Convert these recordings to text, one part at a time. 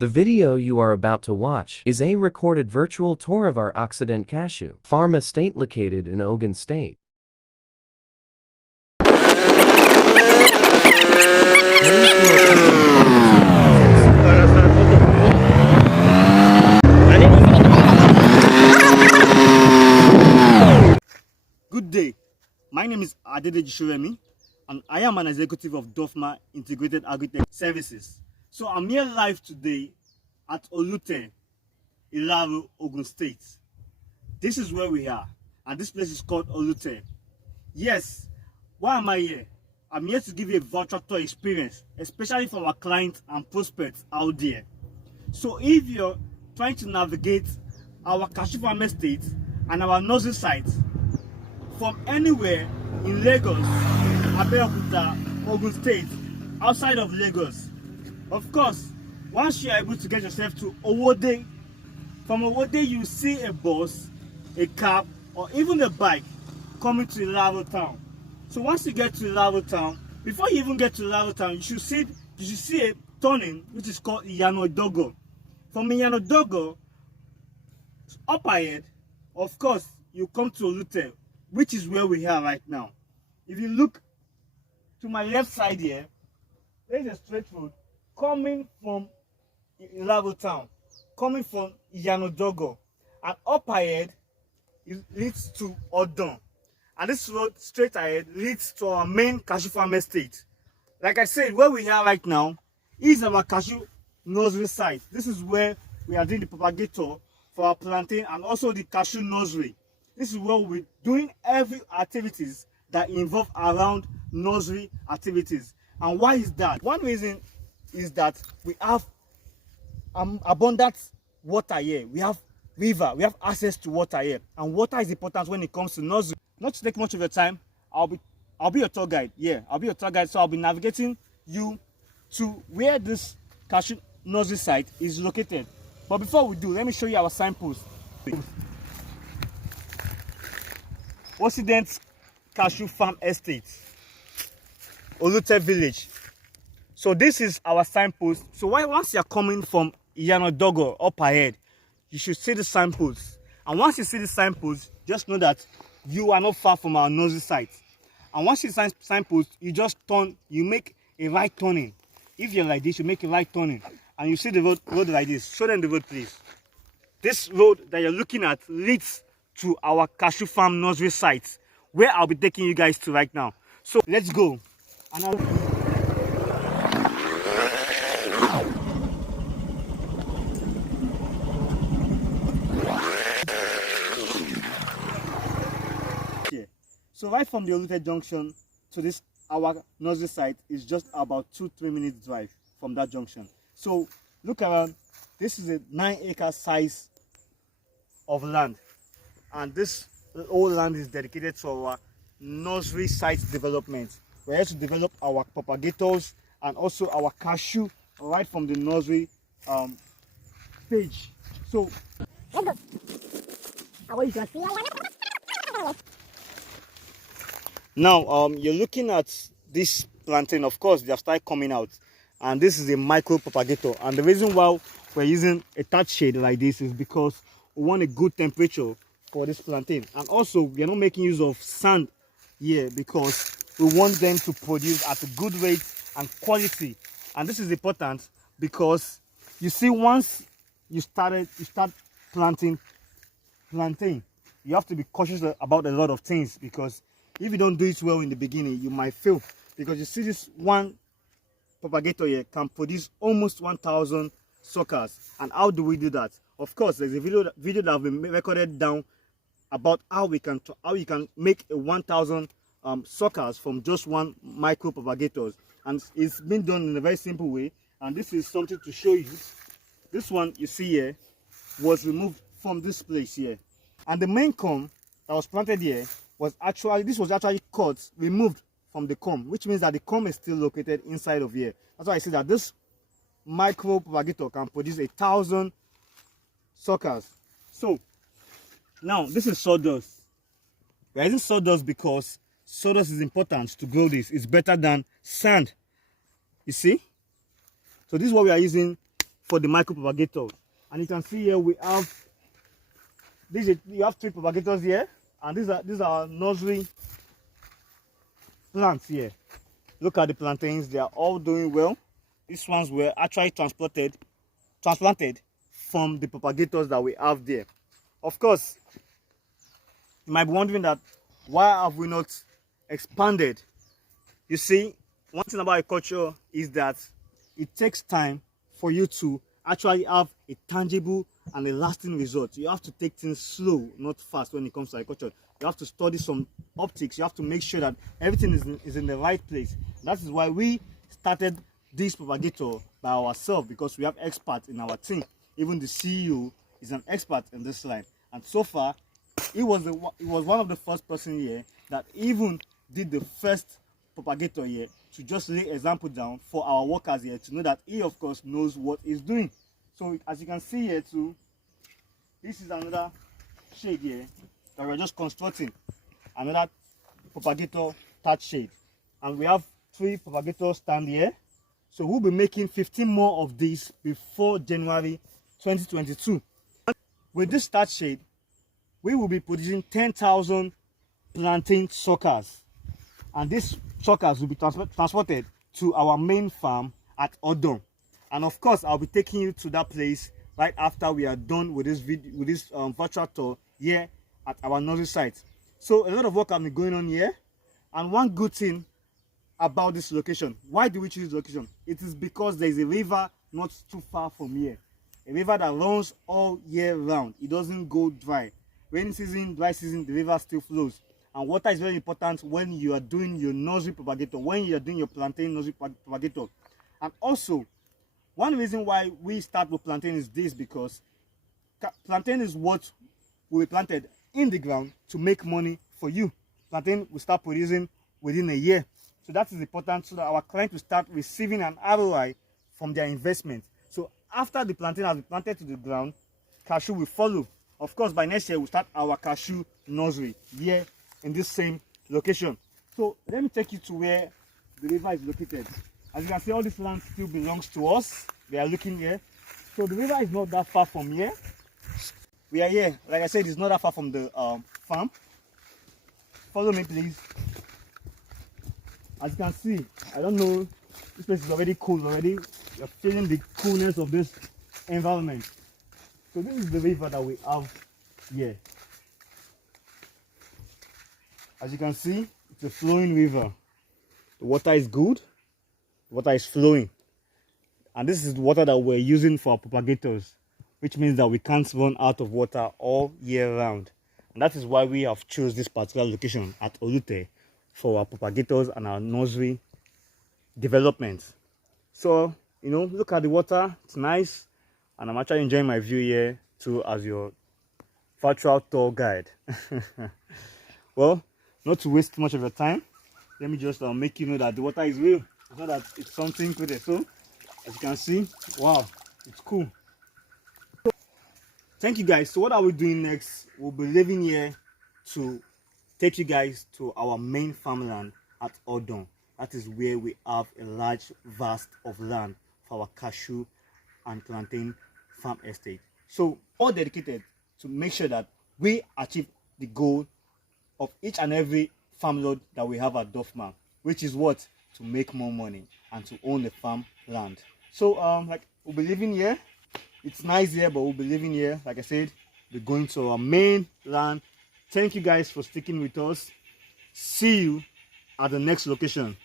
The video you are about to watch is a recorded virtual tour of our OCCIDENT Cashew farm estate located in Ogun State. Good day, my name is Adedeji Shoremi and I am an executive of DUFMA Integrated Agri-Tech Services. So I'm here live today at Olute, Ilaro, Ogun State. This is where we are and this place is called Olute. Yes, why am I here? I'm here to give you a virtual tour experience, especially for our clients and prospects out there. So if you're trying to navigate our cashew farm estate and our nursery site from anywhere in Lagos, Abeokuta, Ogun State, outside of Lagos, of course, once you are able to get yourself to Owode, from Owode you see a bus, a cab, or even a bike coming to Ilaro town. So once you get to Ilaro town, before you even get to Ilaro town, you should see a turning which is called Iyanodogo. From Iyanodogo, up ahead, of course, you come to Olute, which is where we are right now. If you look to my left side here, there is a straight road coming from Ilaro town, coming from Iyanodogo, and up ahead it leads to Ogun. And this road straight ahead leads to our main cashew farm estate. Like I said, where we are right now is our cashew nursery site. This is where we are doing the propagator for our plantain and also the cashew nursery. This is where we're doing every activities that involve around nursery activities. And why is that? One reason is that we have abundant water here. We have river, we have access to water here, and water is important when it comes to nursery. Not to take much of your time, I'll be your tour guide. Yeah, I'll be your tour guide. So I'll be navigating you to where this cashew nursery site is located. But before we do, let me show you our signpost. OCCIDENT Cashew Farm Estate, Olute Village. So this is our signpost. So once you're coming from Iyanodogo up ahead, you should see the signpost. And once you see the signpost, just know that you are not far from our nursery site. And once you see the signpost, you just turn, you make a right turning. If you're like this, you make a right turning. And you see the road like this. Show them the road, please. This road that you're looking at leads to our cashew farm nursery site, where I'll be taking you guys to right now. So let's go. And so right from the Olute junction to this our nursery site is just about 2-3 minutes drive from that junction. So look around. This is a 9-acre size of land, and this whole land is dedicated to our nursery site development. We're here to develop our propagators and also our cashew right from the nursery stage. So now you're looking at this plantain. Of course, they have started coming out, and this is a micro propagator. And the reason why we're using a touch shade like this is because we want a good temperature for this plantain, and also we are not making use of sand here because we want them to produce at a good rate and quality. And this is important because you see, once you start planting plantain, you have to be cautious about a lot of things, because if you don't do it well in the beginning, you might fail. Because you see, this one propagator here can produce almost 1,000 suckers. And how do we do that? Of course, there's a video that have been recorded down about how you can make a 1,000 suckers from just one micro propagator. And it's been done in a very simple way. And this is something to show you. This one you see here was removed from this place here, and the main comb that was planted here was actually cut, removed from the comb, which means that the comb is still located inside of here. That's why I say that this micro propagator can produce 1,000 suckers. So now this is sawdust. We're using sawdust because sawdust is important to grow this. It's better than sand, you see. So this is what we are using for the micro propagators. And you can see here we have you have 3 propagators here, and these are nursery plants here. Look at the plantains, they are all doing well. These ones were actually transplanted from the propagators that we have there. Of course, you might be wondering that why have we not expanded? You see, one thing about agriculture is that it takes time for you to actually have a tangible and a lasting result. You have to take things slow, not fast when it comes to agriculture. You have to study some optics. You have to make sure that everything is in the right place. That is why we started this propagator by ourselves, because we have experts in our team. Even the CEO is an expert in this line. And so far, he was one of the first person here that even did the first propagator here to just lay example down for our workers here to know that he of course knows what he's doing. So as you can see here too, this is another shade here that we're just constructing, another propagator touch shade, and we have 3 propagators stand here. So we'll be making 15 more of these before January 2022. With this touch shade, we will be producing 10,000 plantain suckers, and these suckers will be transported to our main farm at Ogun. And of course, I'll be taking you to that place right after we are done with this virtual tour here at our nursery site. So a lot of work has been going on here, and one good thing about this location, why do we choose this location? It is because there is a river not too far from here, a river that runs all year round. It doesn't go dry. Rainy season, dry season, the river still flows. And water is very important when you are doing your nursery propagator, when you are doing your plantain nursery propagator. And also, one reason why we start with plantain is this, because plantain is what will be planted in the ground to make money for you. Plantain will start producing within a year. So that is important, so that our client will start receiving an ROI from their investment. So after the plantain has been planted to the ground, cashew will follow. Of course, by next year, we'll start our cashew nursery here in this same location. So let me take you to where the river is located. As you can see, all this land still belongs to us. We are looking here. So the river is not that far from here. We are here, like I said, it's not that far from the farm. Follow me, please. As you can see, I don't know, this place is already cool already. You're feeling the coolness of this environment. So this is the river that we have here. As you can see, it's a flowing river. The water is good, the water is flowing. And this is the water that we're using for our propagators, which means that we can't run out of water all year round. And that is why we have chosen this particular location at Olute for our propagators and our nursery development. So, you know, look at the water, it's nice. And I'm actually enjoying my view here too as your virtual tour guide. Well, not to waste too much of your time, let me just make you know that the water is real. It's not that it's something with it. So, as you can see, wow, it's cool. Thank you guys. So what are we doing next? We'll be leaving here to take you guys to our main farmland at Ogun. That is where we have a large vast of land for our cashew and plantain farm estate. So all dedicated to make sure that we achieve the goal of each and every farm load that we have at DUFMA, which is what? To make more money and to own the farm land. So like we'll be living here. It's nice here, but we'll be living here. Like I said, we're going to our main land. Thank you guys for sticking with us. See you at the next location.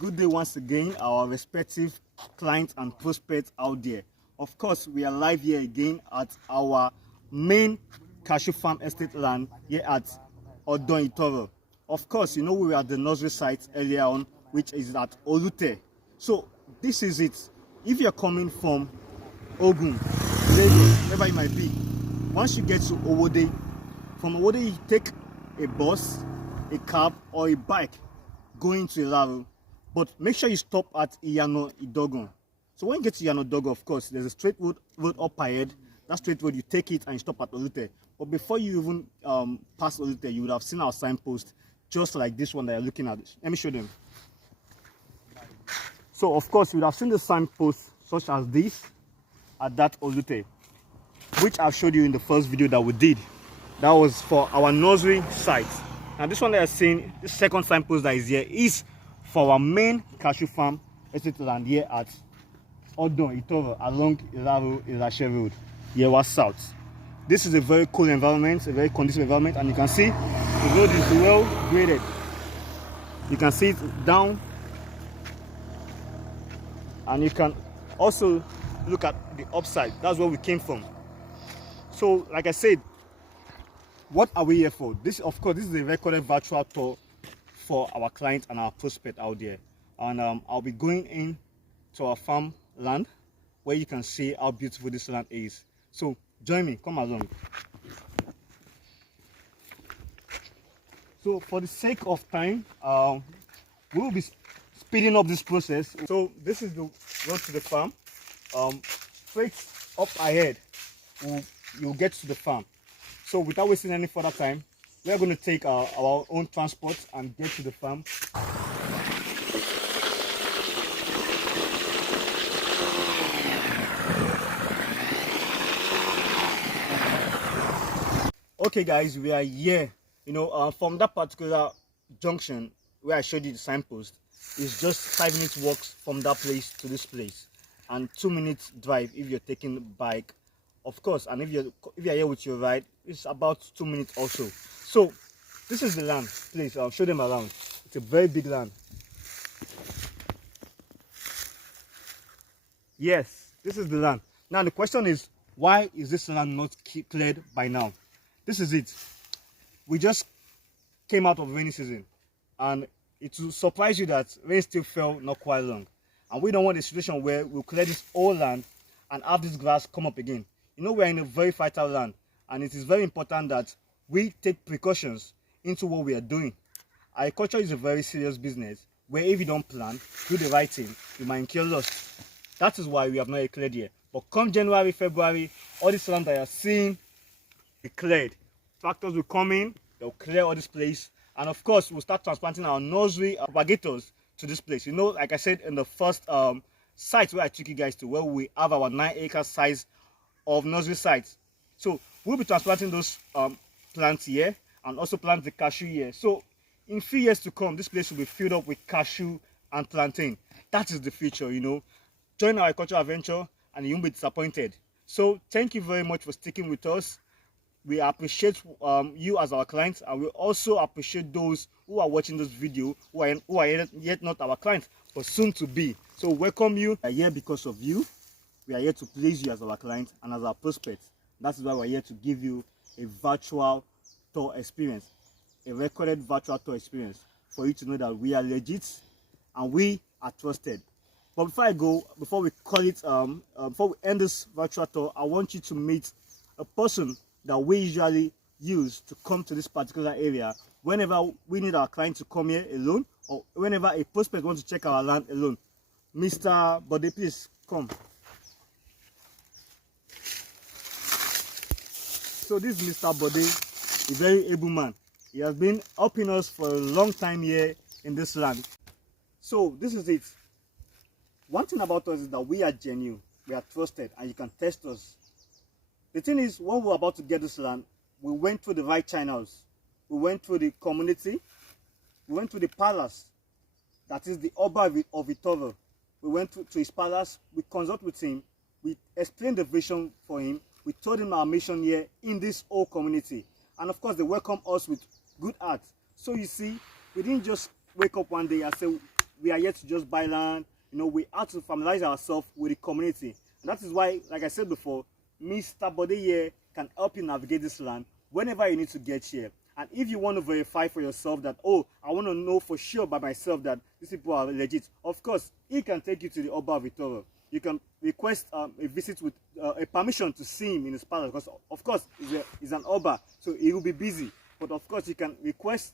Good day once again, our respective clients and prospects out there. Of course, we are live here again at our main Cashew Farm Estate land here at Ogun Itoro. Of course, you know we were at the nursery site earlier on, which is at Olute. So this is it. If you're coming from Ogun, Lagos, wherever you might be, once you get to Owode, from Owode you take a bus, a cab, or a bike going to Ilaro. But make sure you stop at Iyano Idogon. So when you get to Iyano Idogon, of course, there's a straight road up ahead. That straight road, you take it and you stop at Olute. But before you even pass Olute, you would have seen our signpost, just like this one that you're looking at. Let me show them. So of course, you would have seen the signpost such as this at that Olute, which I've showed you in the first video that we did. That was for our nursery site. Now this one that you're seeing, this second signpost that is here, is for our main cashew farm estate land here at Ogun Itoro along Ilaro Ilashe Road, Yewa South. This is a very cool environment, a very conducive environment, and you can see the road is well graded. You can see it down, and you can also look at the upside. That's where we came from. So like I said, what are we here for? This, of course, this is a recorded virtual tour for our clients and our prospect out there. And I'll be going in to our farm land where you can see how beautiful this land is. So join me, come along. So for the sake of time, we'll be speeding up this process. So this is the road to the farm. Straight up ahead, you'll get to the farm. So without wasting any further time, we are going to take our own transport and get to the farm. Okay guys, we are here. You know, from that particular junction where I showed you the signpost, it's just 5 minutes walk from that place to this place, and 2 minutes drive if you're taking the bike, of course. And if you're here with your ride, it's about 2 minutes also. So this is the land. Please, I'll show them around. It's a very big land. Yes, this is the land. Now the question is, why is this land not cleared by now? This is it. We just came out of rainy season, and it will surprise you that rain still fell not quite long. And we don't want a situation where we'll clear this whole land and have this grass come up again. You know, we're in a very fertile land, and it is very important that we take precautions into what we are doing. Agriculture is a very serious business where if you don't plan, do the right thing, you might incur loss. That is why we have not cleared here. But come January, February, all this land that you are seeing is cleared. Tractors will come in, they'll clear all this place, and of course we'll start transplanting our nursery propagators to this place. You know, like I said in the first site where I took you guys to, where we have our 9-acre size of nursery sites. So we'll be transplanting those plants here, and also plant the cashew here. So in few years to come, this place will be filled up with cashew and plantain. That is the future, you know. Join our agricultural adventure and you won't be disappointed. So thank you very much for sticking with us. We appreciate you as our clients, and we also appreciate those who are watching this video who are yet not our clients, but soon to be. So welcome you. We are here because of you. We are here to please you as our clients and as our prospects. That is why we are here to give you a virtual tour experience, a recorded virtual tour experience, for you to know that we are legit and we are trusted. But before we call it, before we end this virtual tour, I want you to meet a person that we usually use to come to this particular area whenever we need our client to come here alone, or whenever a prospect wants to check our land alone. Mr. Bode, please come. So this is Mr. Bode, a very able man. He has been helping us for a long time here in this land. So this is it. One thing about us is that we are genuine, we are trusted, and you can test us. The thing is, when we were about to get this land, we went through the right channels. We went through the community, we went through the palace, that is the Oba of Itoro. We went to his palace, we consulted with him, we explained the vision for him, we told him our mission here in this whole community. And of course, they welcomed us with good heart. So you see, we didn't just wake up one day and say, we are here to just buy land. You know, we had to familiarize ourselves with the community. And that is why, like I said before, Mr. Bode here can help you navigate this land whenever you need to get here. And if you want to verify for yourself that, oh, I want to know for sure by myself that these people are legit, of course, he can take you to the Oba Vitoro. You can request a visit with a permission to see him in his palace, because of course he's an Oba, so he will be busy. But of course you can request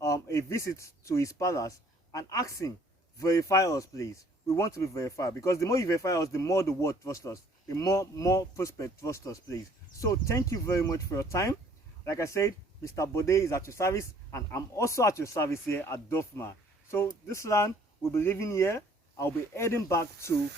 a visit to his palace and ask him, verify us please. We want to be verified, because the more you verify us, the more the world trusts us, the more prospect trust us, please. So thank you very much for your time. Like I said, Mr. Bode is at your service, and I'm also at your service here at DUFMA. So this land, we'll be living here. I'll be heading back to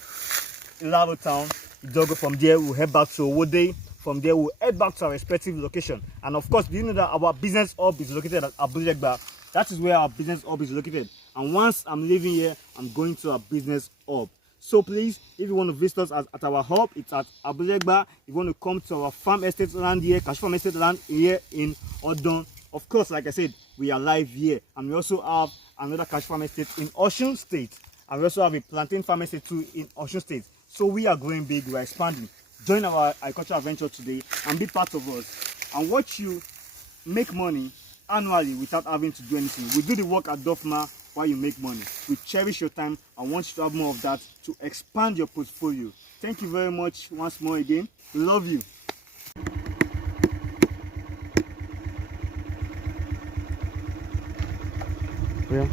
Ilaro Town, Idogo. From there, we'll head back to Owode. From there, we'll head back to our respective location. And of course, do you know that our business hub is located at Abulegba? That is where our business hub is located. And once I'm leaving here, I'm going to our business hub. So please, if you want to visit us at our hub, it's at Abulegba. If you want to come to our farm estate land here, Cashew farm estate land here in Ogun, of course, like I said, we are live here. And we also have another Cashew farm estate in Osun State. And we also have a plantain farm estate too in Osun State. So we are growing big, we are expanding. Join our agricultural venture today and be part of us. And watch you make money annually without having to do anything. We do the work at DUFMA while you make money. We cherish your time and want you to have more of that to expand your portfolio. Thank you very much once more again. We love you. Yeah.